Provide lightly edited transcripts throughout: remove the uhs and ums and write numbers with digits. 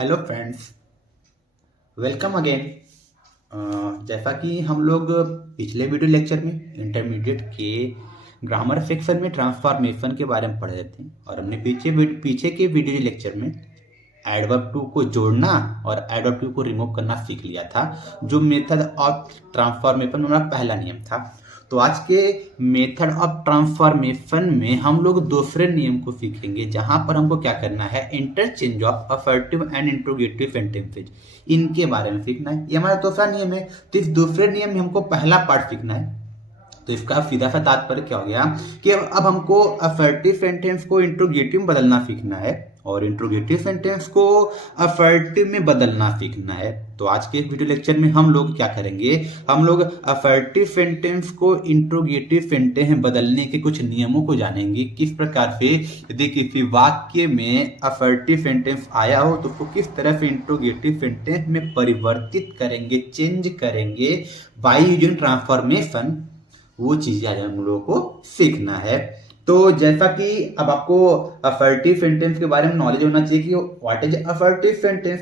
Hello friends, welcome again. जैसा कि हम लोग पिछले वीडियो लेक्चर में इंटरमीडिएट के ग्रामर सेक्शन में ट्रांसफॉर्मेशन के बारे में पढ़ रहे थे और हमने पीछे के वीडियो लेक्चर में एडवर्ब टू को जोड़ना और एडवर्ब टू को रिमूव करना सीख लिया था, जो मेथड ऑफ ट्रांसफॉर्मेशन में हमारा पहला नियम था। तो आज के मेथड ऑफ ट्रांसफॉर्मेशन में हम लोग दूसरे नियम को सीखेंगे, जहां पर हमको क्या करना है, interchange of assertive and interrogative sentences, इनके बारे में सीखना है। ये हमारा दूसरा नियम है। तो इस दूसरे नियम में हमको पहला पार्ट सीखना है। तो इसका सीधा सा तात्पर्य क्या हो गया कि अब हमको असर्टिव सेंटेंस को इंट्रोगेटिव में बदलना सीखना है और इंट्रोगेटिव सेंटेंस को असर्टिव में बदलना सीखना है। तो आज के वीडियो लेक्चर में हम लोग क्या करेंगे, हम लोग असर्टिव सेंटेंस को इंट्रोगेटिव सेंटेंस में बदलने के कुछ नियमों को जानेंगे। किस प्रकार से यदि किसी वाक्य में असर्टिव सेंटेंस आया हो तो उसको किस तरह से इंट्रोगेटिव सेंटेंस में परिवर्तित करेंगे, चेंज करेंगे बाय यूजिंग ट्रांसफॉर्मेशन, वो चीजें आज हम लोगों को सीखना है। तो जैसा कि अब आपको असर्टिव सेंटेंस के बारे में नॉलेज होना चाहिए कि what is assertive sentence.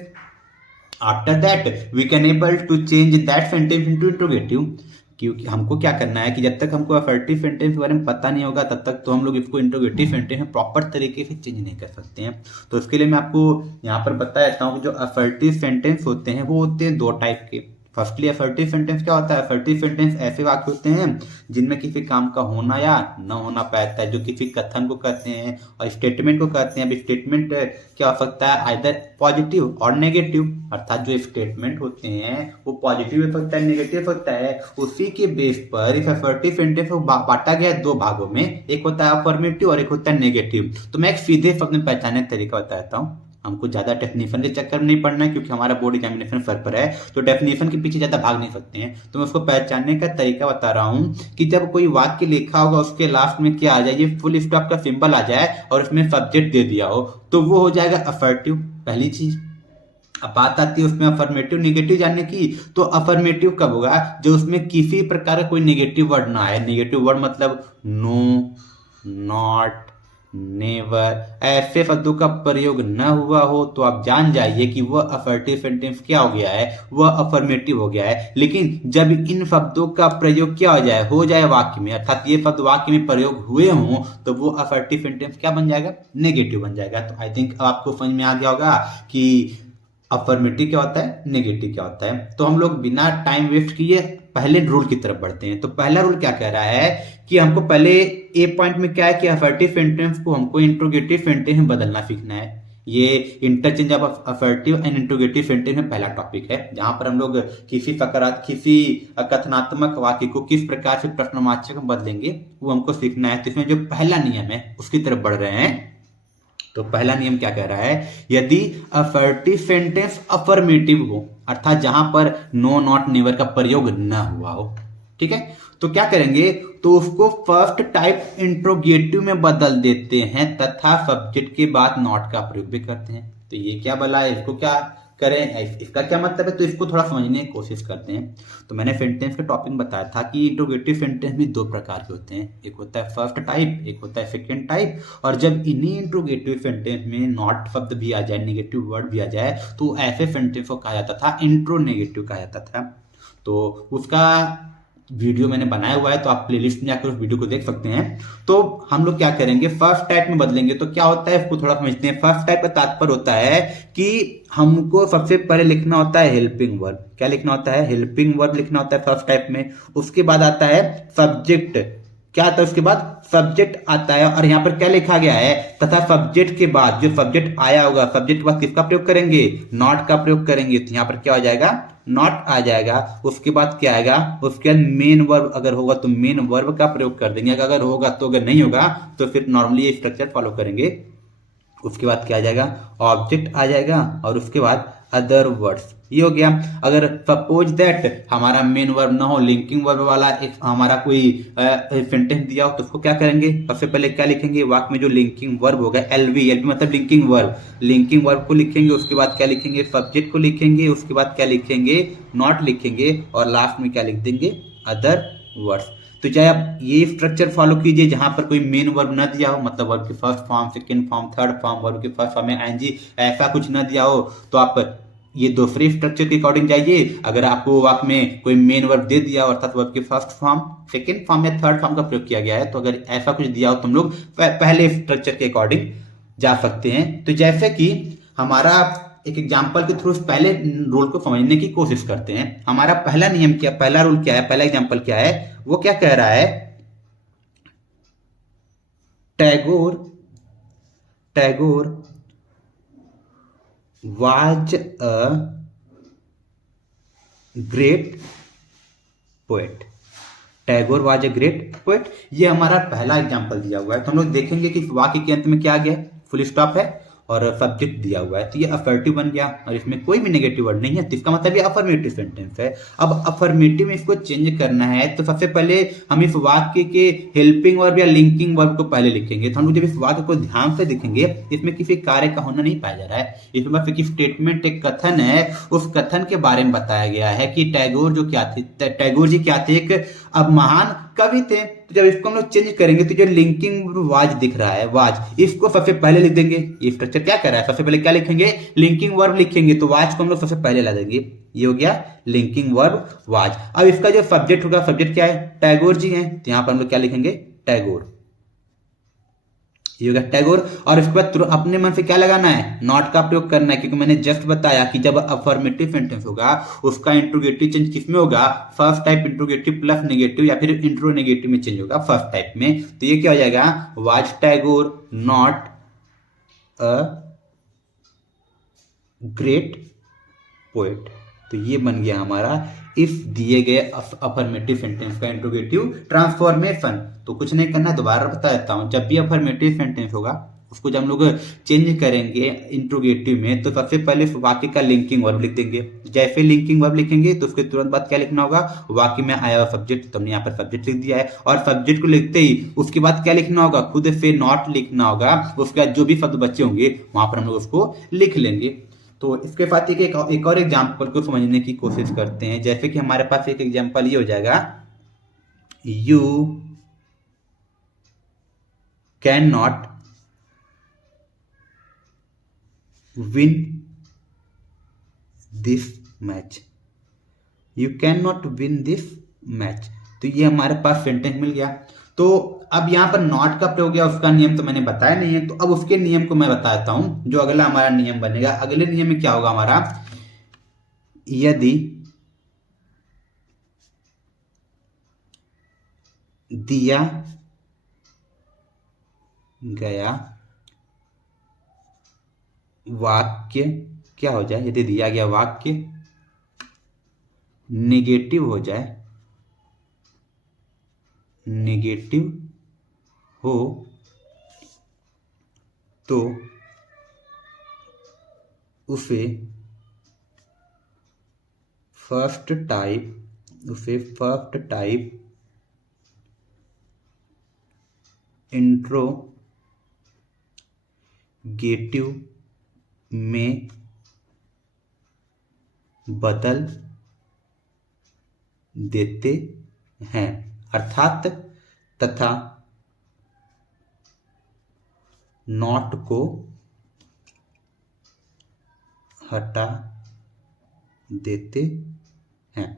After that we can able to change that sentence into interrogative. क्योंकि हमको क्या करना है कि जब तक हमको असर्टिव सेंटेंस के बारे में पता नहीं होगा तब तक तो हम लोग इसको इंट्रोगेटिव सेंटेंस में प्रॉपर तरीके से चेंज नहीं कर सकते हैं। तो उसके लिए मैं आपको यहाँ पर बता देता हूँ कि जो असर्टिव सेंटेंस होते हैं वो होते हैं दो टाइप के। फर्स्टली असर्टिव सेंटेंस क्या होता है, असर्टिव सेंटेंस ऐसे वाक्य होते हैं जिनमें किसी काम का होना या न होना पाता है, जो किसी कथन को कहते हैं और स्टेटमेंट को कहते हैं। अब स्टेटमेंट क्या हो सकता है, आइदर पॉजिटिव और नेगेटिव, अर्थात जो स्टेटमेंट होते हैं वो पॉजिटिव हो सकता है, नेगेटिव हो सकता है। उसी के बेस पर इस असर्टिव सेंटेंस को बांटा गया है दो भागों में, एक होता है अफर्मेटिव और एक होता है नेगेटिव। तो मैं एक सीधे शब्द में पहचानने का तरीका बताता हूँ। हमको ज्यादा डेफिनेशन के चक्कर में नहीं पढ़ना है क्योंकि हमारा बोर्ड एग्जामिनेशन सर पर है, तो डेफिनेशन के पीछे ज्यादा भाग नहीं सकते हैं। तो मैं उसको पहचानने का तरीका बता रहा हूं कि जब कोई वाक्य लिखा होगा उसके लास्ट में क्या आ जाए, ये फुल स्टॉप का सिंबल आ जाए और उसमें सब्जेक्ट दे दिया हो तो वो हो जाएगा असर्टिव, पहली चीज। अब बात आती है उसमें अफर्मेटिव नेगेटिव जानने की। तो अफर्मेटिव कब होगा, जो उसमें किसी प्रकार का कोई नेगेटिव वर्ड ना आए। नेगेटिव वर्ड मतलब नो, नॉट, नेवर, ऐसे शब्दों का प्रयोग न हुआ हो तो आप जान जाइए कि वह असर्टिव सेंटेंस क्या हो गया है, वह अफर्मेटिव हो गया है। लेकिन जब इन शब्दों का प्रयोग क्या हो जाए वाक्य में, अर्थात ये शब्द वाक्य में प्रयोग हुए हों तो वो असर्टिव सेंटेंस क्या बन जाएगा, नेगेटिव बन जाएगा। तो आई थिंक आपको समझ में आ गया होगा कि अफर्मेटिव क्या होता है, नेगेटिव क्या होता है। तो हम लोग बिना टाइम वेस्ट किए पहले रूल की तरफ बढ़ते हैं। तो पहला रूल क्या कह रहा है कि हमको पहले ए पॉइंट में क्या है कि असर्टिव सेंटेंस को हमको इंट्रोगेटिव सेंटेंस में बदलना सीखना है। ये interchange of assertive and interrogative sentence में पहला टॉपिक है, जहां पर हम लोग किसी कथनात्मक वाक्य को किस प्रकार से प्रश्नवाचक में बदलेंगे वो हमको सीखना है। तो इसमें जो पहला नियम है उसकी तरफ बढ़ रहे हैं। तो पहला नियम क्या कह रहा है, यदि असर्टिव सेंटेंस अफर्मेटिव हो, अर्थात जहां पर नो, नॉट, नेवर का प्रयोग न हुआ हो, ठीक है, तो क्या करेंगे, तो उसको फर्स्ट टाइप इंट्रोगेटिव में बदल देते हैं तथा सब्जेक्ट के बाद नॉट का प्रयोग भी करते हैं। तो ये क्या भला है, इसको क्या करें, इसका क्या मतलब है, तो इसको थोड़ा समझने की कोशिश करते हैं। तो मैंने सेंटेंस का टॉपिक बताया था कि इंट्रोगेटिव सेंटेंस भी दो प्रकार के होते हैं, एक होता है फर्स्ट टाइप, एक होता है सेकंड टाइप। और जब इन्हीं इंट्रोगेटिव सेंटेंस में नॉट शब्द भी आ जाए, नेगेटिव वर्ड भी आ जाए, तो ऐसे सेंटेंस को कहा जाता था इंट्रोनेगेटिव कहा जाता था। तो उसका वीडियो मैंने बनाया हुआ है, तो आप प्लेलिस्ट में जाकर उस वीडियो को देख सकते हैं। तो हम लोग क्या करेंगे, फर्स्ट टाइप में बदलेंगे। तो क्या होता है इसको थोड़ा समझते हैं। फर्स्ट टाइप का तात्पर्य होता है कि हमको सबसे पहले लिखना होता है हेल्पिंग वर्ब। क्या लिखना होता है, हेल्पिंग वर्ब लिखना होता है फर्स्ट टाइप में। उसके बाद आता है सब्जेक्ट, क्या आता है उसके बाद, सब्जेक्ट आता है। और यहाँ पर क्या लिखा गया है, तथा सब्जेक्ट के बाद जो सब्जेक्ट आया होगा, सब्जेक्ट के बाद किसका प्रयोग करेंगे, नॉट का प्रयोग करेंगे। तो यहाँ पर क्या हो जाएगा, नॉट आ जाएगा। उसके बाद क्या आएगा, उसके बाद मेन वर्ब अगर होगा तो मेन वर्ब का प्रयोग कर देंगे, अगर होगा तो, अगर नहीं होगा तो फिर नॉर्मली ये स्ट्रक्चर फॉलो करेंगे। उसके बाद क्या आ जाएगा, ऑब्जेक्ट आ जाएगा और उसके बाद अदर वर्ड्स, ये हो गया। अगर सपोज दैट हमारा मेन वर्ब ना हो, लिंकिंग वर्ब वाला एक हमारा कोई सेंटेंस दिया हो, तो उसको क्या करेंगे, सबसे पहले क्या लिखेंगे, वाक्य में जो लिंकिंग वर्ब होगा, एलवी, एलवी मतलब लिंकिंग वर्ब, लिंकिंग वर्ब को लिखेंगे। उसके बाद क्या लिखेंगे, सब्जेक्ट को लिखेंगे। उसके बाद क्या लिखेंगे, नॉट लिखेंगे और लास्ट में क्या लिख देंगे, अदर वर्ड्स। तो चाहे आप ये स्ट्रक्चर फॉलो कीजिए जहां पर कोई मेन वर्ब न दिया हो, मतलब वर्ब की first form, second form, third form, verb की फर्स्ट फॉर्म में आईएनजी ऐसा कुछ न दिया हो, तो आप ये दूसरे स्ट्रक्चर के अकॉर्डिंग जाइए। अगर आपको वाक्य में कोई मेन वर्ब दे दिया हो, अर्थात वर्ब की फर्स्ट फॉर्म, सेकंड फॉर्म या थर्ड फॉर्म का प्रयोग किया गया है, तो अगर ऐसा कुछ दिया हो तो हम लोग पहले स्ट्रक्चर के अकॉर्डिंग जा सकते हैं। तो जैसे कि हमारा एक एग्जाम्पल के थ्रू पहले रूल को समझने की कोशिश करते हैं। हमारा पहला नियम क्या, पहला रूल क्या है, पहला एग्जाम्पल क्या है, वो क्या कह रहा है, Tagore was a great poet। Tagore was a great poet, ये हमारा पहला एग्जाम्पल दिया हुआ है। तो हम लोग देखेंगे कि वाक्य के अंत में क्या आ गया, फुल स्टॉप है और सब्जेक्ट दिया हुआ है, तो ये अफर्मेटिव बन गया और इसमें कोई भी नेगेटिव वर्ड नहीं है, तो इसका मतलब ये अफर्मेटिव सेंटेंस है। अब अफर्मेटिव में इसको चेंज करना है, तो सबसे पहले हम इस वाक्य के हेल्पिंग वर्ब या लिंकिंग वर्ब को पहले लिखेंगे। तो हम लोग जब इस वाक्य को ध्यान से देखेंगे, इसमें किसी कार्य का होना नहीं पाया जा रहा है, इसमें बस एक स्टेटमेंट, एक कथन है, उस कथन के बारे में बताया गया है कि टैगोर जी क्या थे, एक अब महान कवि थे। तो जब इसको हम लोग चेंज करेंगे तो जो लिंकिंग वाज दिख रहा है, वाज, इसको सबसे पहले लिख देंगे। ये स्ट्रक्चर क्या कर रहा है, सबसे पहले क्या लिखेंगे, लिंकिंग वर्ब लिखेंगे, तो वाज को हम लोग सबसे पहले ला देंगे। ये हो गया लिंकिंग वर्ब वाज। अब इसका जो सब्जेक्ट होगा, सब्जेक्ट क्या है, टैगोर जी हैं, तो यहां पर हम लोग क्या लिखेंगे, टैगोर, ये होगा टैगोर। और इसके बाद अपने मन से क्या लगाना है, नॉट का प्रयोग करना है, क्योंकि मैंने जस्ट बताया कि जब अफर्मेटिव सेंटेंस होगा उसका इंट्रोगेटिव चेंज किसमें होगा, first type interrogative plus negative या फिर इंट्रो नेगेटिव में चेंज होगा, फर्स्ट टाइप में। तो ये क्या हो जाएगा, was Tagore not a great poet. तो ये बन गया हमारा इफ दिए गए अफर्मेटिव सेंटेंस का इंट्रोगेटिव ट्रांसफॉर्मेशन। तो कुछ नहीं करना, दोबारा बता देता हूं, जब भी अफर्मेटिव सेंटेंस होगा उसको जब हम लोग चेंज करेंगे इंट्रोगेटिव में, तो सबसे पहले वाक्य का लिंकिंग वर्ब लिख देंगे। जैसे लिंकिंग वर्ब लिखेंगे तो उसके तुरंत बाद क्या लिखना होगा, वाक्य में आया हुआ सब्जेक्ट, तो हमने यहाँ पर सब्जेक्ट लिख दिया है। और सब्जेक्ट को लिखते ही उसके बाद क्या लिखना होगा, खुद से नॉट लिखना होगा, उसके बाद जो भी शब्द बचे होंगे वहां पर हम लोग उसको लिख लेंगे। तो इसके साथ एक और एग्जाम्पल को समझने की कोशिश करते हैं। जैसे कि हमारे पास एक एग्जाम्पल ये हो जाएगा, you can not win this match, you can not win this match. तो ये हमारे पास सेंटेंस मिल गया। तो अब यहां पर नॉट का प्रयोग किया, उसका नियम तो मैंने बताया नहीं है, तो अब उसके नियम को मैं बताता हूं, जो अगला हमारा नियम बनेगा। अगले नियम में क्या होगा हमारा, यदि दिया गया वाक्य क्या हो जाए, यदि दिया गया वाक्य नेगेटिव हो जाए, नेगेटिव हो तो उसे फर्स्ट टाइप इंट्रोगेटिव में बदल देते हैं, अर्थात तथा नॉट को हटा देते हैं।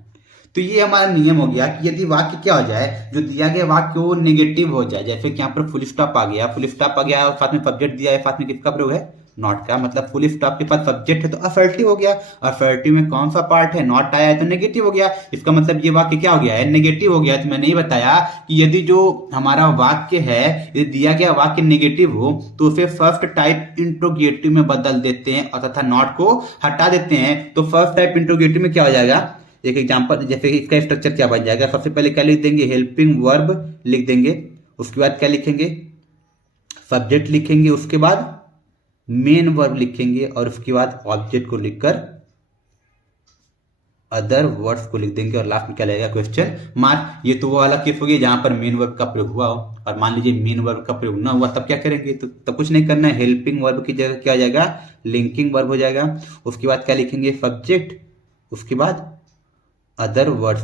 तो ये हमारा नियम हो गया कि यदि वाक्य क्या हो जाए, जो दिया गया वाक्य वो नेगेटिव हो जाए, जैसे कि यहाँ पर फुल स्टॉप आ गया, फुल स्टॉप आ गया और साथ में सब्जेक्ट दिया है, साथ में किसका प्रयोग है, नॉट का, मतलब फुल स्टॉप के पास सब्जेक्ट है तो असर्टिव हो गया। असर्टिव में कौन सा पार्ट है, नॉट आया है तो नेगेटिव हो गया। इसका मतलब ये वाक्य क्या हो गया है, नेगेटिव हो गया। तो मैंने ये बताया कि यदि जो हमारा वाक्य है, यदि दिया गया वाक्य नेगेटिव हो तो उसे फर्स्ट टाइप इंट्रोगेटिव में बदल देते हैं और तथा नॉट को हटा देते हैं। तो फर्स्ट टाइप इंट्रोगेटिव में क्या हो जाएगा, एक एग्जांपल, जैसे इसका स्ट्रक्चर क्या बन जाएगा, सबसे पहले क्या लिख देंगे, हेल्पिंग वर्ब लिख देंगे, उसके बाद क्या लिखेंगे, सब्जेक्ट लिखेंगे, उसके बाद मेन वर्ब लिखेंगे और उसके बाद ऑब्जेक्ट को लिखकर अदर वर्ड्स को लिख देंगे और लास्ट में क्या लगेगा, क्वेश्चन मार्क। ये तो वो वाला केस हो गया जहां पर मेन वर्ब का प्रयोग हुआ हो, और मान लीजिए मेन वर्ब का प्रयोग ना हुआ, तब क्या करेंगे, तो तब कुछ नहीं करना है, हेल्पिंग वर्ब की जगह क्या हो जाएगा, लिंकिंग वर्ब हो जाएगा। उसके बाद क्या लिखेंगे, सब्जेक्ट, उसके बाद अदर वर्ड्स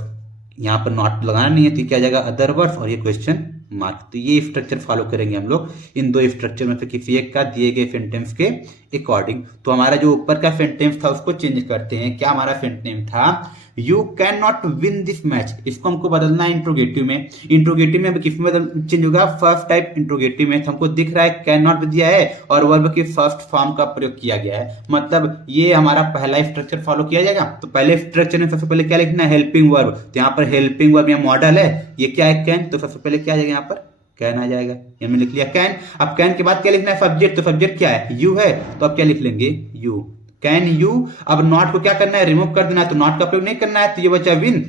यहाँ पर नॉट लगाना नहीं है, तो क्या आ जाएगा अदर वर्ड्स और ये क्वेश्चन मार्क। तो ये स्ट्रक्चर फॉलो करेंगे हम लोग इन दो स्ट्रक्चर में से किसी एक का दिए गए सेंटेंस के अकॉर्डिंग। तो हमारा जो ऊपर का सेंटेंस था उसको चेंज करते हैं। क्या हमारा सेंटेंस था, you can not win this match, इसको हमको बदलना है इंट्रोगेटिव में। इंट्रोगेटिव में किस में चेंज होगा, फर्स्ट टाइप इंट्रोगेटिव में। हमको दिख रहा है कैन नॉट दिया है और वर्ब की फर्स्ट फॉर्म का प्रयोग किया गया है, मतलब ये हमारा पहला स्ट्रक्चर फॉलो किया जाएगा। तो पहले स्ट्रक्चर में सबसे पहले क्या लिखना है, हेल्पिंग वर्ब। तो यहाँ पर हेल्पिंग वर्ब या मॉडल है, ये क्या है कैन, तो सबसे पहले क्या आ जाएगा यहाँ पर कैन आ जाएगा, ये मैंने लिख लिया कैन। अब कैन के बाद क्या लिखना है, सब्जेक्ट। तो सब्जेक्ट क्या है, यू है, तो अब क्या लिख लेंगे यू, कैन यू। अब नॉट को क्या करना है, रिमूव कर देना है, तो नॉट का प्रयोग नहीं करना है, तो ये बचा विन।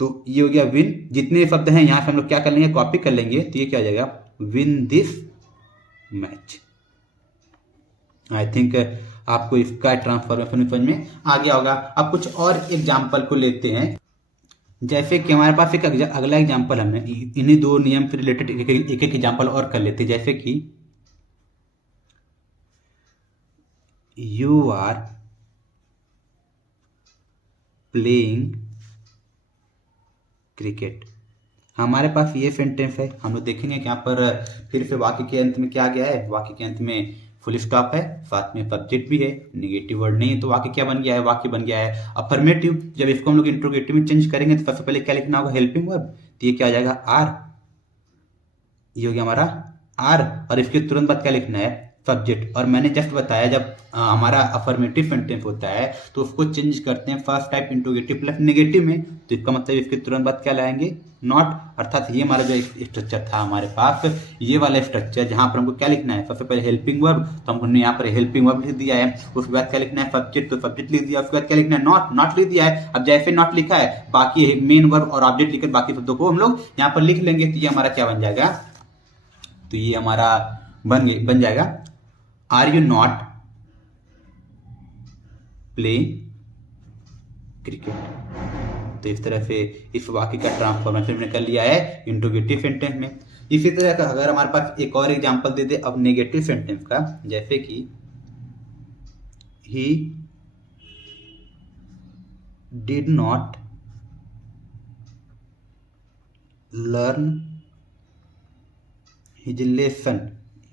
तो ये हो गया विन। जितने शब्द हैं यहां से हम लोग क्या कर लेंगे, कॉपी कर लेंगे, तो ये क्या आ जाएगा win this match. I think आपको इसका ट्रांसफॉर्मेशन समझ में आ गया होगा। अब कुछ और एग्जाम्पल को लेते हैं। जैसे कि हमारे पास एक अगला एग्जाम्पल, हमने इन्हीं दो नियम से रिलेटेड एक एक एग्जाम्पल और कर लेते हैं। जैसे कि यू आर प्लेइंग क्रिकेट। हमारे पास ये सेंटेंस है, हम लोग देखेंगे कि यहाँ पर फिर से वाक्य के अंत में क्या गया है, वाक्य के अंत में फुल स्टॉप है, साथ में सब्जेक्ट भी है, नेगेटिव वर्ड नहीं है, तो वाक्य क्या बन गया है, वाक्य बन गया है अफर्मेटिव। जब इसको हम लोग इंट्रोगेटिव में चेंज करेंगे तो सबसे पहले क्या लिखना होगा, हेल्पिंग वर्ब, तो ये क्या आ जाएगा आर, ये हो गया हमारा आर। और इसके तुरंत बाद क्या लिखना है, सब्जेक्ट। और मैंने जस्ट बताया जब हमारा अफर्मेटिव सेंटेंस होता है तो उसको चेंज करते हैं first type interrogative plus negative में, तो इसका मतलब इसके तुरंत बाद क्या लाएंगे नॉट। अर्थात ये हमारा जो स्ट्रक्चर था हमारे पास, ये वाला स्ट्रक्चर जहां पर हमको क्या लिखना है, सबसे पहले हेल्पिंग वर्ब, तो हमने यहाँ पर हेल्पिंग वर्ब लिख दिया है। उसके बाद क्या लिखना है सब्जेक्ट, तो सब्जेक्ट लिख दिया। उसके बाद क्या लिखना है नॉट, नॉट लिख दिया है। अब जैसे नॉट लिखा है बाकी मेन वर्ब और ऑब्जेक्ट लिखकर बाकी शब्दों को हम लोग यहाँ पर लिख लेंगे, तो ये हमारा क्या बन जाएगा, तो ये हमारा बन जाएगा are you not playing cricket. तो इस तरह से इस वाक्य का ट्रांसफॉर्मेशन हमने कर लिया है इंट्रोगेटिव सेंटेंस में। इसी तरह का अगर हमारे पास एक और एग्जांपल दे दे अब नेगेटिव सेंटेंस का, जैसे कि he did not learn his lesson,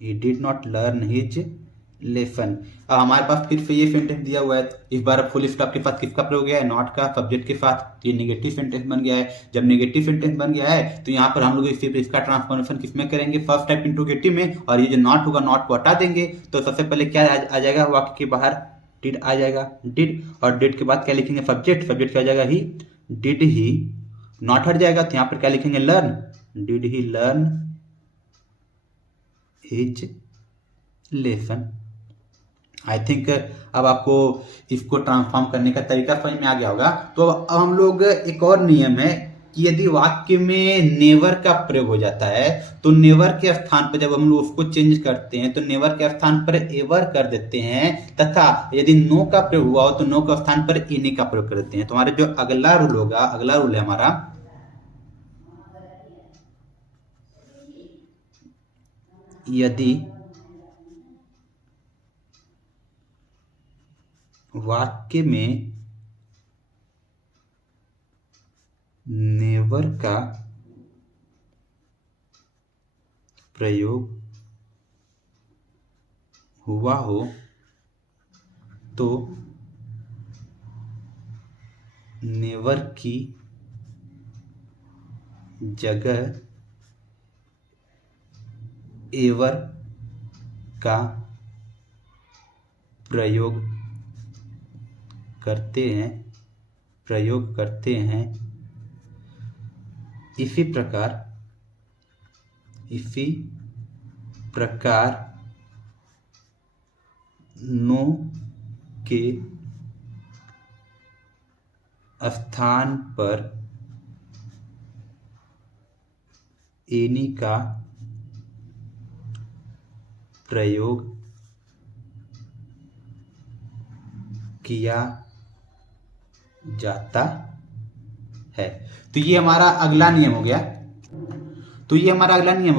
he did not learn his lesson. अब हमारे पास फिर से ये सेंटेंस दिया हुआ है, इस बार फुल स्टॉप के साथ किसका प्रयोग गया है, नॉट का, सब्जेक्ट के साथ। ये नेगेटिव सेंटेंस बन गया है। जब नेगेटिव सेंटेंस बन गया है तो यहाँ पर हम लोग इसका ट्रांसफॉर्मेशन किसमें करेंगे, फर्स्ट टाइप इंट्रोगेटिव में। और ये जो नॉट होगा नॉट को हटा देंगे, तो सबसे पहले क्या आ जाएगा वाक्य के बाहर, डिड आ जाएगा, डिड। और डिड के बाद क्या लिखेंगे सब्जेक्ट, सब्जेक्ट क्या हो जाएगा ही, डिड ही, नॉट हट जाएगा तो यहाँ पर क्या लिखेंगे learn, did he learn his lesson. I think अब आपको इसको ट्रांसफॉर्म करने का तरीका समझ में आ गया होगा। तो अब हम लोग एक और नियम है कि यदि वाक्य में नेवर का प्रयोग हो जाता है तो नेवर के स्थान पर जब हम लोग उसको चेंज करते हैं तो नेवर के स्थान पर एवर कर देते हैं, तथा यदि नो का प्रयोग हुआ हो तो नो के स्थान पर एनी का प्रयोग कर देते हैं। तो हमारा जो अगला रूल होगा, अगला रूल है हमारा, यदि वाक्य में नेवर का प्रयोग हुआ हो तो नेवर की जगह एवर का प्रयोग करते हैं। इसी प्रकार नो के स्थान पर एनी का प्रयोग किया जाता है। तो ये हमारा अगला नियम हो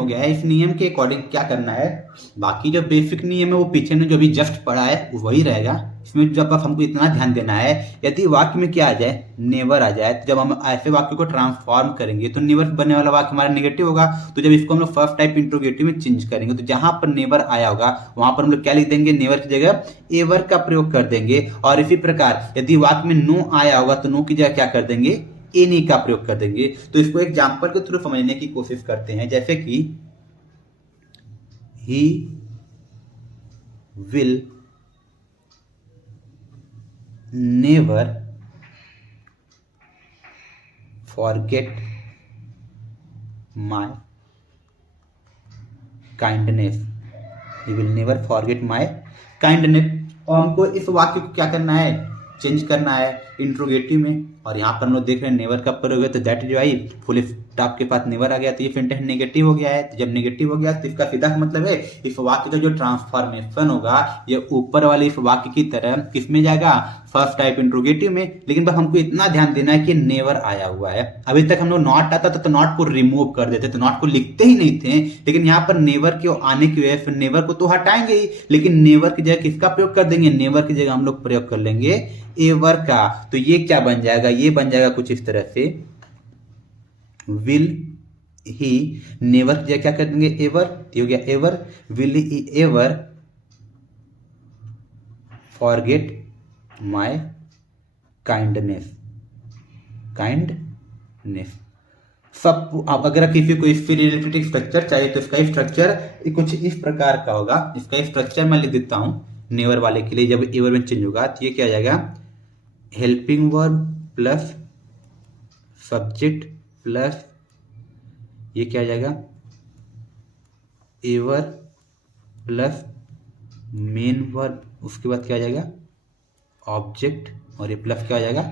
गया। इस नियम के अकॉर्डिंग क्या करना है, बाकी जो बेसिक नियम है वो पीछे में जो भी जस्ट पढ़ा है वो वही रहेगा, इसमें जब हमको इतना ध्यान देना है, यदि वाक्य में क्या आ जाए, नेवर आ जाए, तो जब हम ऐसे वाक्य को ट्रांसफॉर्म करेंगे तो नेवर बनने वाला वाक्य हमारा नेगेटिव होगा। तो जब इसको हम लोग फर्स्ट टाइप इंट्रोगेटिव में चेंज करेंगे तो जहां पर नेवर आया होगा वहां पर हम लोग क्या लिख देंगे, नेवर की जगह एवर का प्रयोग कर देंगे। और इसी प्रकार यदि वाक्य में नो आया होगा तो नो की जगह क्या कर देंगे, एनी का प्रयोग कर देंगे। तो इसको एग्जाम्पल के थ्रू समझने की कोशिश करते हैं, जैसे कि he will never forget my kindness, he will never forget my kindness. और हमको इस वाक्य को क्या करना है, चेंज करना है इंट्रोगेटिव में। और यहाँ पर हम लोग देख रहे हैं नेवर का प्रयोग है, तो that is why full stop के पास नेवर आ गया, तो ये सेंटेंस नेगेटिव हो गया है। तो जब नेगेटिव हो गया तो इसका सीधा मतलब है इस वाक्य का जो ट्रांसफॉर्मेशन होगा ये ऊपर वाले इस वाक्य की तरह किसमें जाएगा, फर्स्ट टाइप इंट्रोगेटिव में। लेकिन बस हमको इतना ध्यान देना है कि नेवर आया हुआ है। अभी तक हम लोग नॉट आता था तो नॉट को रिमूव कर देते, तो नॉट को लिखते ही नहीं थे। लेकिन यहाँ पर नेवर के आने की वजह से नेवर को तो हटाएंगे ही, लेकिन नेवर की जगह किसका प्रयोग कर देंगे, नेवर की जगह हम लोग प्रयोग कर लेंगे एवर का। तो ये क्या बन जाएगा, ये बन जाएगा कुछ इस तरह से, विल ही नेवर की जगह क्या कर देंगे, एवर, हो गया ever, will he ever forget my kindness, kindness. सब अब अगर किसी को इससे रिलेटेड स्ट्रक्चर चाहिए तो इसका स्ट्रक्चर कुछ इस प्रकार का होगा। इसका स्ट्रक्चर मैं लिख देता हूं नेवर वाले के लिए। जब एवर में चेंज होगा तो ये क्या आ जाएगा, helping verb plus subject plus ये क्या आ जाएगा, एवर प्लस मेन वर्ब, उसके बाद क्या आ जाएगा ऑब्जेक्ट, और ये प्लस क्या आ जाएगा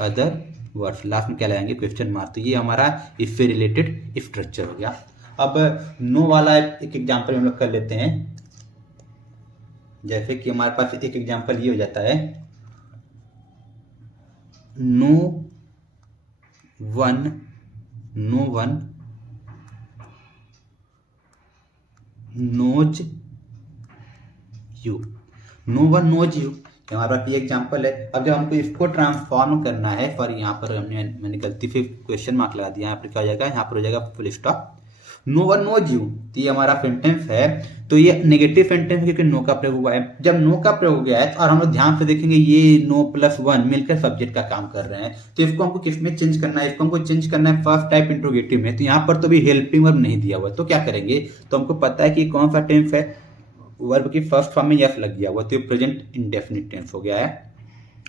अदर वर्ड्स, लास्ट में क्या लगाएंगे क्वेश्चन मार्क। तो ये हमारा इससे रिलेटेड स्ट्रक्चर हो गया। अब नो वाला एक एग्जांपल हम लोग कर लेते हैं। जैसे कि हमारे पास एक एग्जांपल ये हो जाता है, no one knows you, no one knows you, हमारे पास ये एग्जांपल है। अब जब हमको इसको ट्रांसफॉर्म करना है, पर यहाँ पर मैंने गलती से क्वेश्चन मार्क लगा दिया, यहाँ पर क्या हो जाएगा, यहाँ पर हो जाएगा full stop, no one knows you. तो ये हमारा सेंटेंस है, तो ये नेगेटिव सेंटेंस है क्योंकि नो का प्रयोग हुआ है। जब नो का प्रयोग हो गया है और हम लोग ध्यान से देखेंगे ये नो प्लस वन मिलकर सब्जेक्ट का काम कर रहे हैं, तो इसको हमको किसमें चेंज करना है, इसको हमको चेंज करना है फर्स्ट टाइप इंट्रोगेटिव में। तो यहाँ पर तो भी हेल्पिंग वर्ब नहीं दिया हुआ, तो क्या करेंगे, तो हमको पता है कि कौन सा टेंस है, वर्ब की फर्स्ट फॉर्म में यस लग गया हुआ, तो ये प्रेजेंट इंडेफिनिट टेंस हो गया है।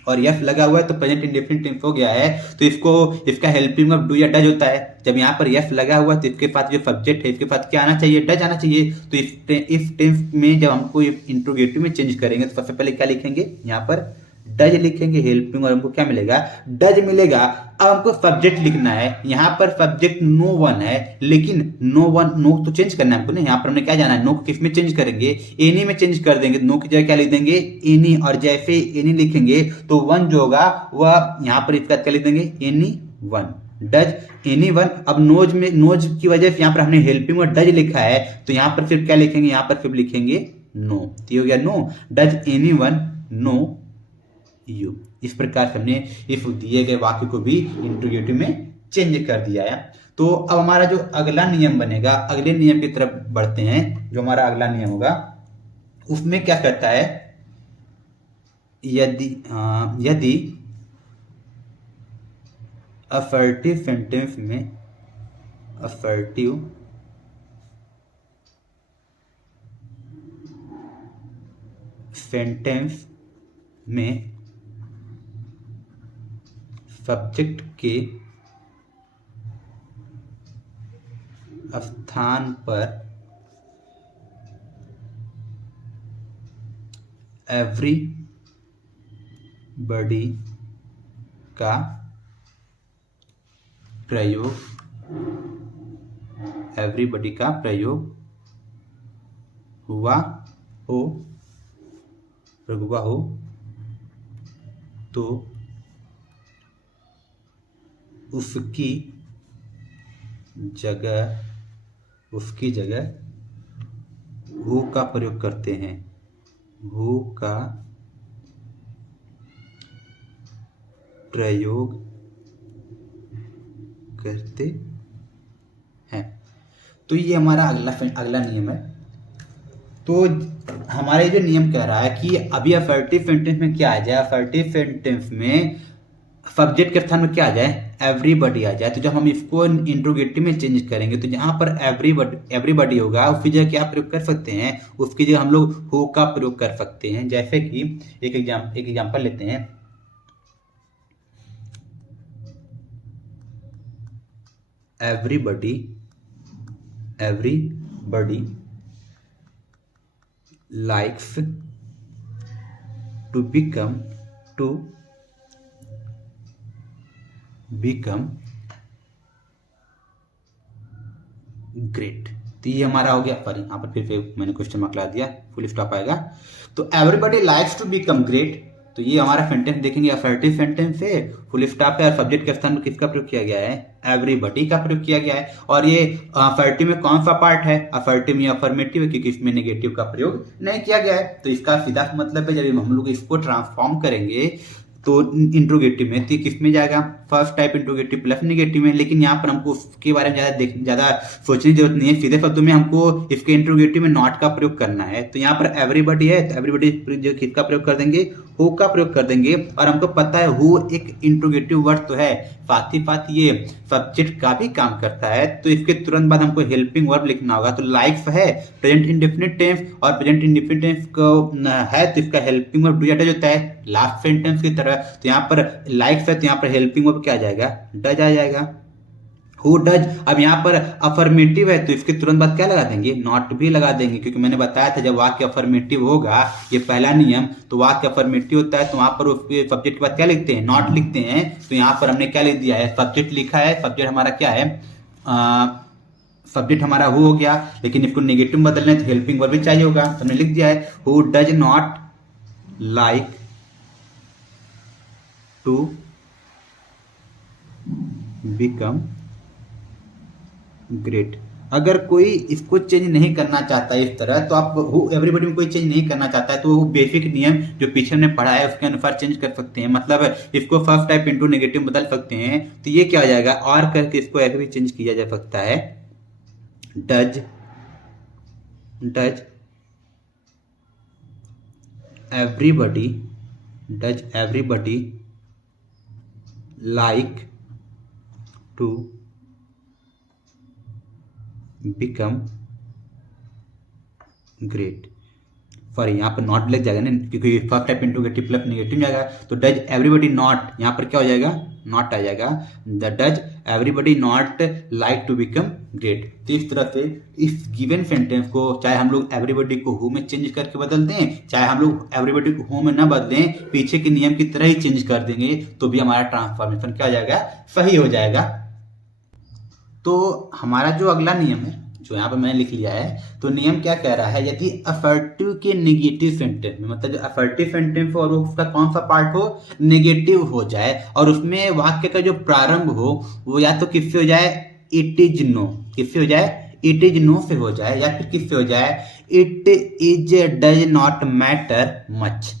और यस लगा हुआ है तो प्रेजेंट इंडेफिनिट टेंस हो गया है। तो इसको इसका हेल्पिंग वर्ब डू या डज होता है। जब यहाँ पर यस लगा हुआ है तो इसके पास जो सब्जेक्ट है इसके पास क्या आना चाहिए, डज आना चाहिए। तो इस टेंस में जब हमको इंट्रोगेटिव में चेंज करेंगे तो सबसे पहले क्या लिखेंगे, यहाँ पर डज लिखेंगे हेल्पिंग, और हमको क्या मिलेगा, डज मिलेगा। अब हमको सब्जेक्ट लिखना है, यहाँ पर सब्जेक्ट नो वन है, लेकिन नो वन, नो तो चेंज करना है हमको ना, यहाँ पर हमने क्या जाना है, नो को किस में चेंज करेंगे, एनी में चेंज कर देंगे। नो की जगह क्या लिख देंगे, एनी, और जैसे एनी लिखेंगे तो वन जो होगा वह यहाँ पर इसका क्या लिख देंगे, any one, does any one. अब नोज में, नोज की वजह से यहाँ पर हमने हेल्पिंग और डज लिखा है, तो यहाँ पर फिर क्या लिखेंगे, यहाँ पर फिर लिखेंगे नो, तो हो गया no, does any one know you. इस प्रकार से हमने इस दिए गए वाक्य को भी इंट्रोगेटिव में चेंज कर दिया है। तो अब हमारा जो अगला नियम बनेगा, अगले नियम की तरफ बढ़ते हैं। जो हमारा अगला नियम होगा उसमें क्या कहता है, यदि असर्टिव सेंटेंस में, असर्टिव सेंटेंस में सब्जेक्ट के स्थान पर एवरीबॉडी का प्रयोग, एवरीबॉडी का प्रयोग हुआ हो तो उसकी जगह हु का प्रयोग करते हैं, हु का प्रयोग करते हैं। तो ये हमारा अगला नियम है। तो हमारे जो नियम कह रहा है कि अभी अफर्टिव सेंटेंस में क्या आ जाए, अफर्टिव सेंटेंस में सब्जेक्ट के स्थान में क्या आ जाए, एवरीबॉडी आ जाए। तो जब हम इसको इंट्रोगेटिव में चेंज करेंगे तो जहां पर एवरीबॉडी होगा उसकी जगह क्या प्रयोग कर सकते हैं, उसकी जगह हम लोग हु का प्रयोग कर सकते हैं। जैसे कि एक एग्जांपल लेते हैं, everybody likes to become great. तो ये हमारा हो गया, पर यहाँ पर फिर मैंने क्वेश्चन मार्क लगा दिया, फुल स्टॉप आएगा। तो everybody likes to become great, तो ये हमारा सेंटेंस देखेंगे असर्टिव सेंटेंस है, फुल स्टॉप है और सब्जेक्ट के स्थान में किसका प्रयोग किया गया है, एवरीबॉडी का प्रयोग किया गया है। और ये असर्टिव में कौन सा पार्ट है, असर्टिव या अफर्मेटिव है, क्योंकि इसमें नेगेटिव का प्रयोग नहीं किया गया है। तो इसका सीधा मतलब है जब हम लोग इसको ट्रांसफॉर्म करेंगे तो इंट्रोगेटिव में, तो किस में जाएगा, first type interrogative plus negative में। लेकिन यहाँ पर हमको उसके बारे में ज्यादा सोचने की जरूरत नहीं है, सीधे शब्दों में हमको इसके इंट्रोगेटिव में नॉट का प्रयोग करना है। तो यहाँ पर एवरीबॉडी है, तो एवरीबॉडी जो किसका प्रयोग कर देंगे, हु का प्रयोग कर देंगे। और हमको पता है हु एक इंट्रोगेटिव वर्ड तो है, साथ ही साथ ये सब्जेक्ट का भी काम करता है। तो इसके तुरंत बाद हमको हेल्पिंग वर्ब लिखना होगा। तो लाइक्स है प्रेजेंट इंडेफिनिट टेंस, और प्रेजेंट इंडेफिनिट टेंस को है तो इसका हेल्पिंग वर्ब डू या डज होता है लास्ट सेंटेंस की तरह। तो यहाँ पर लाइक्स है तो यहाँ पर हेल्पिंग वर्ब क्या आ जाएगा, डज आ जाएगा, हु डज। अब यहाँ पर अफर्मेटिव है तो इसके तुरंत बाद क्या लगा देंगे, नॉट भी लगा देंगे, क्योंकि मैंने बताया था जब वाक्य अफर्मेटिव होगा, ये पहला नियम, तो वाक्य अफर्मेटिव होता है तो वहां पर उसके सब्जेक्ट के बाद क्या लिखते हैं, नॉट लिखते हैं। तो यहाँ पर हमने क्या लिख दिया है, सब्जेक्ट लिखा है, सब्जेक्ट हमारा क्या है, सब्जेक्ट हमारा हु हो गया, लेकिन इसको नेगेटिव बदलना है तो हेल्पिंग वर्ब भी चाहिए होगा। तो हमने लिख दिया है who does not like to become great. अगर कोई इसको चेंज नहीं करना चाहता है इस तरह, तो आप एवरीबॉडी में कोई चेंज नहीं करना चाहता है तो वो बेसिक नियम जो पीछे हमने पढ़ा है उसके अनुसार चेंज कर सकते हैं। मतलब इसको फर्स्ट टाइप इंटू नेगेटिव बदल सकते हैं। तो ये क्या हो जाएगा, और करके इसको ऐसे भी चेंज किया जा सकता है, does everybody like to become great. Sorry यहाँ पर नॉट लग जाएगा ना, क्योंकि first type interrogative plus negative जाएगा। तो डज एवरीबॉडी नॉट, यहाँ पर क्या हो जाएगा, नॉट आ जाएगा, the does everybody not like to become great. तो इस तरह से इस गिवन सेंटेंस को चाहे हम लोग एवरीबॉडी को हु में चेंज करके बदल दें, चाहे हम लोग एवरीबॉडी को हु में ना बदलें, पीछे के नियम की तरह ही चेंज कर देंगे, तो भी हमारा ट्रांसफॉर्मेशन क्या हो जाएगा, सही हो जाएगा। तो हमारा जो अगला नियम है जो यहाँ पर मैंने लिख लिया है, तो नियम क्या कह रहा है, यदि असर्टिव के नेगेटिव सेंटेंस में, मतलब जो असर्टिव सेंटेंस हो और उसका कौन सा पार्ट हो, नेगेटिव हो जाए, और उसमें वाक्य का जो प्रारंभ हो वो या तो किससे हो जाए, इट इज नो, किससे हो जाए, इट इज नो से हो जाए, या फिर किससे हो जाए, it is does not matter much.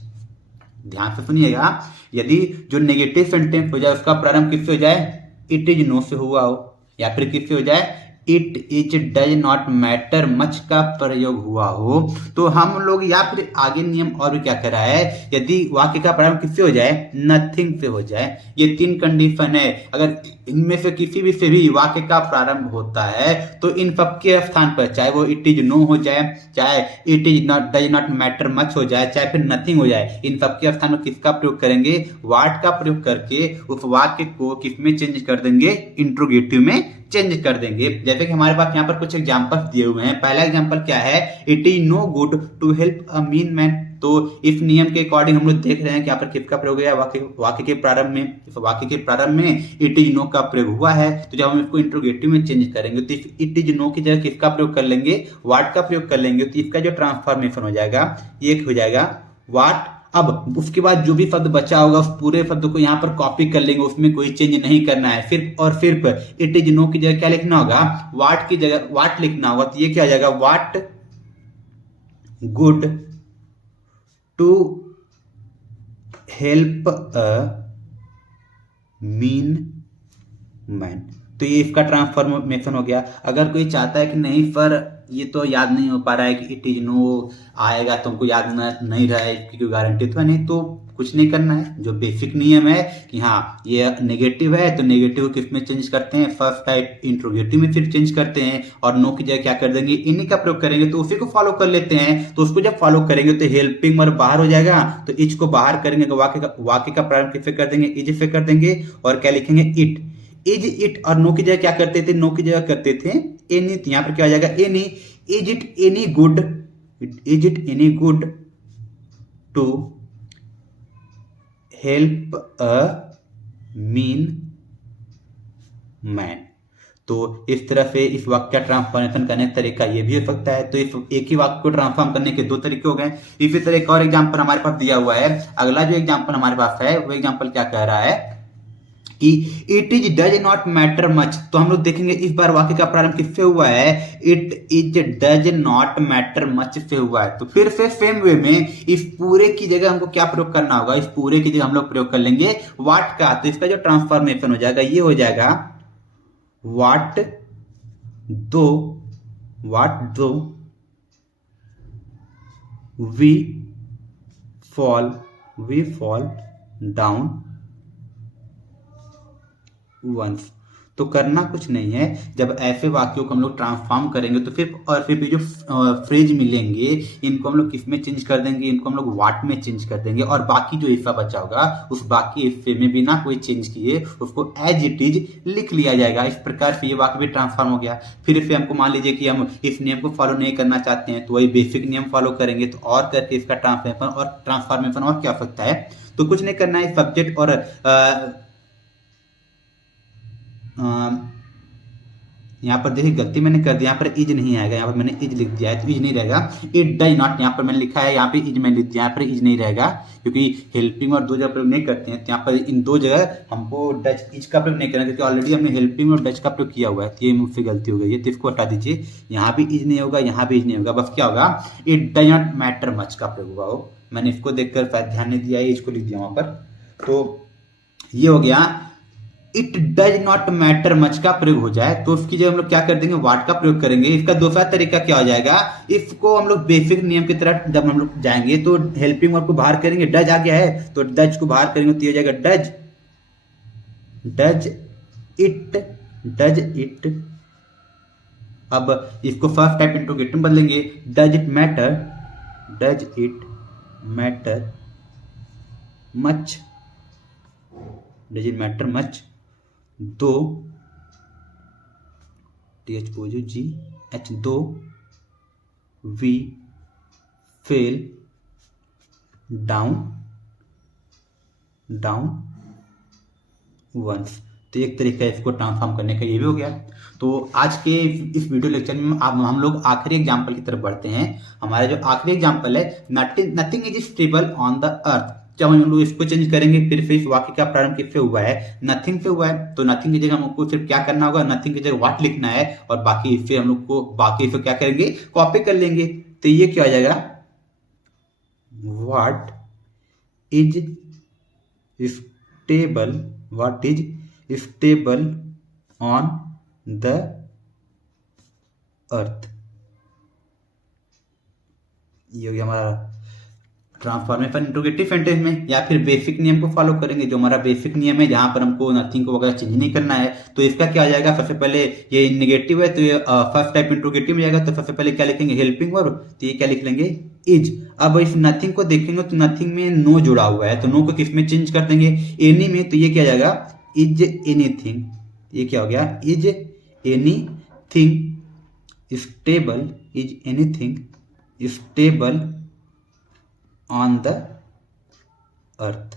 ध्यान से सुनिएगा, यदि जो नेगेटिव सेंटेंस हो जाए उसका प्रारंभ किससे हो जाए, इट इज नो से हुआ हो, या फिर किससे हो जाए, it is does not matter much का प्रयोग हुआ हो, तो हम लोग, या फिर आगे नियम और भी क्या कह रहा है, यदि वाक्य का प्रारंभ किससे हो जाए, नथिंग से हो जाए। ये तीन कंडीशन है, अगर इनमें से किसी भी से भी वाक्य का प्रारंभ होता है तो इन सबके स्थान पर, चाहे वो इट इज नो हो जाए, चाहे it is not does not matter much हो जाए, चाहे फिर नथिंग हो जाए, इन सबके स्थान पर किसका प्रयोग करेंगे, व्हाट का प्रयोग करके उस वाक्य को किस में चेंज कर देंगे, इंट्रोगेटिव में चेंज कर देंगे। जैसे कि हमारे पास यहाँ पर कुछ एग्जांपल्स दिए हुए हैं। पहला एग्जांपल क्या है, it is no good to help a mean man. तो इस नियम के अकॉर्डिंग हम लोग देख रहे हैं कि यहाँ पर किसका प्रयोग है, वाक्य के प्रारंभ में, वाक्य के प्रारंभ में इट इज नो का प्रयोग हुआ है। तो जब हम इसको इंट्रोगेटिव में चेंज करेंगे तो इट इज नो की जगह किसका प्रयोग कर लेंगे, व्हाट का प्रयोग कर लेंगे। तो इसका जो ट्रांसफॉर्मेशन हो जाएगा ये हो जाएगा व्हाट। अब उसके बाद जो भी शब्द बचा होगा उस पूरे शब्द को यहाँ पर कॉपी कर लेंगे, उसमें कोई चेंज नहीं करना है। सिर्फ और सिर्फ इट इज नो की जगह क्या लिखना होगा, व्हाट की जगह व्हाट लिखना होगा। तो ये क्या आ जाएगा, what good to help a mean man. तो ये इसका ट्रांसफॉर्मेशन हो गया। अगर कोई चाहता है कि नहीं पर ये तो याद नहीं हो पा रहा है कि इट इज नो आएगा, तुमको याद नहीं रहा है, इसकी कोई गारंटी तो है नहीं, तो कुछ नहीं करना है। जो बेसिक नियम है कि हाँ ये नेगेटिव है तो नेगेटिव किस में चेंज करते हैं, फर्स्ट टाइप इंट्रोगेटिव में फिर चेंज करते हैं, और नो की जगह क्या कर देंगे, इन्हीं का प्रयोग करेंगे। तो उसी को फॉलो कर लेते हैं। तो उसको जब फॉलो करेंगे तो हेल्पिंग वर्ब बाहर हो जाएगा, तो इज को बाहर करेंगे, वाक्य का प्रारंभ किससे कर देंगे, इज से कर देंगे, और क्या लिखेंगे, इट। इज इट, और नो की जगह क्या करते थे, नो की जगह करते थे एनी। तो यहां पर क्या हो जाएगा, any. Is it any good, is it any good to help a mean man. तो इस तरह से इस वाक्य का ट्रांसफॉर्मेशन करने का तरीका ये भी हो सकता है। तो इस एक ही वाक्य को ट्रांसफॉर्म करने के दो तरीके हो गए। इसी तरह एक और एग्जांपल हमारे पास दिया हुआ है। अगला जो एग्जांपल हमारे पास है वो एग्जांपल क्या कह रहा है कि it is does not matter much. तो हम लोग देखेंगे इस बार वाक्य का प्रारंभ किससे हुआ है, it is does not matter much से हुआ है। तो फिर से सेम वे में इस पूरे की जगह हमको क्या प्रयोग करना होगा, इस पूरे की जगह हम लोग प्रयोग कर लेंगे व्हाट का। तो इसका जो ट्रांसफॉर्मेशन हो जाएगा ये हो जाएगा व्हाट दो वी फॉल डाउन वंस। तो करना कुछ नहीं है, जब ऐसे वाक्यों को हम लोग ट्रांसफॉर्म करेंगे तो फिर भी जो फ्रेज मिलेंगे इनको हम लोग किस में चेंज कर देंगे, इनको हम लोग व्हाट में चेंज कर देंगे, और बाकी जो हिस्सा बचा होगा उस बाकी हिस्से में बिना कोई चेंज किए उसको एज इट इज लिख लिया जाएगा। इस प्रकार से ये वाक्य भी ट्रांसफॉर्म हो गया। फिर इसे हमको मान लीजिए कि हम इस नियम को फॉलो नहीं करना चाहते हैं तो वही बेसिक नियम फॉलो करेंगे, तो और करके इसका ट्रांसफॉर्मेशन और क्या हो सकता है। तो कुछ नहीं करना है, सब्जेक्ट और यहाँ पर देखिए गलती मैंने कर दिया, यहाँ पर इज नहीं आएगा, यहाँ पर मैंने इज लिख दिया है तो इज नहीं रहेगा। इट डज नॉट यहाँ पर मैंने लिखा है, यहाँ पे इज मैंने लिख दिया, यहाँ पर इज नहीं रहेगा, क्योंकि हेल्पिंग और दो जगह प्रयोग नहीं करते हैं। तो यहाँ पर इन दो जगह हमको डज इज का प्रयोग नहीं करना, क्योंकि ऑलरेडी हमने हेल्पिंग और डज का प्रयोग किया हुआ है। तो ये मुझसे गलती हो गई है, तो इसको हटा दीजिए। यहाँ भी इज नहीं होगा, यहाँ भी इज नहीं होगा, बस क्या होगा, it does not matter much का प्रयोग होगा। मैंने इसको देखकर शायद ध्यान नहीं दिया है, इसको लिख दिया वहां पर। तो ये हो गया it does not matter much का प्रयोग हो जाए तो उसकी जगह हम लोग क्या कर देंगे, व्हाट का प्रयोग करेंगे। इसका दूसरा तरीका क्या हो जाएगा, इसको हम लोग बेसिक नियम की तरह जब हम लोग जाएंगे तो हेल्पिंग वर्ब को बाहर करेंगे, डज आ गया है तो डज को बाहर करेंगे तो ये हो जाएगा डज इट। अब इसको फर्स्ट टाइप इंट्रोगेटिव बदलेंगे, डज इट मैटर मच दो वी फेल डाउन वंस। तो एक तरीका है इसको ट्रांसफॉर्म करने का, ये भी हो गया। तो आज के इस वीडियो लेक्चर में हम लोग आखिरी एग्जाम्पल की तरफ बढ़ते हैं। हमारा जो आखिरी एग्जाम्पल है, nothing is stable on the earth. जब हम लोग इसको चेंज करेंगे फिर इस वाक्य का प्रारंभ किससे हुआ है, नथिंग से हुआ है। तो नथिंग की जगह हमको सिर्फ क्या करना होगा, नथिंग की जगह व्हाट लिखना है, और बाकी इससे हम लोग को बाकी से क्या करेंगे, कॉपी कर लेंगे। तो ये क्या हो जाएगा, what is stable on the earth. ये हो गया हमारा ट्रांसफॉर्मेशन इंट्रोगेटिव सेंटेंस में। या फिर बेसिक नियम को फॉलो करेंगे, जो हमारा बेसिक नियम है जहां पर हमको नथिंग को वगैरह चेंज नहीं करना है। तो इसका क्या आ जाएगा, सबसे पहले ये नेगेटिव है तो ये फर्स्ट टाइप इंट्रोगेटिव में जाएगा, तो सबसे पहले क्या लिखेंगे, हेल्पिंग वर्ब। तो ये क्या लिख लेंगे, इज। अब इस नथिंग को देखेंगे तो नथिंग में नो जुड़ा हुआ है, तो नो को किस में चेंज कर देंगे, एनी में। तो ये क्या जाएगा, इज एनीथिंग। ये क्या हो गया, is anything stable on the earth.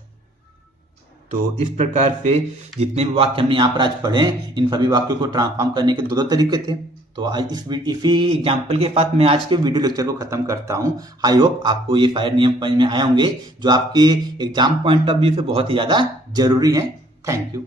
तो इस प्रकार से जितने भी वाक्य हमने यहाँ पर आज पढ़े, इन सभी वाक्यों को ट्रांसफॉर्म करने के दो तरीके थे। तो आज इसी एग्जाम्पल के साथ मैं आज के वीडियो लेक्चर को खत्म करता हूँ। आई होप आपको ये सारे नियम समझ में आए होंगे, जो आपके एग्जाम पॉइंट ऑफ व्यू से बहुत ही ज्यादा जरूरी है। Thank you.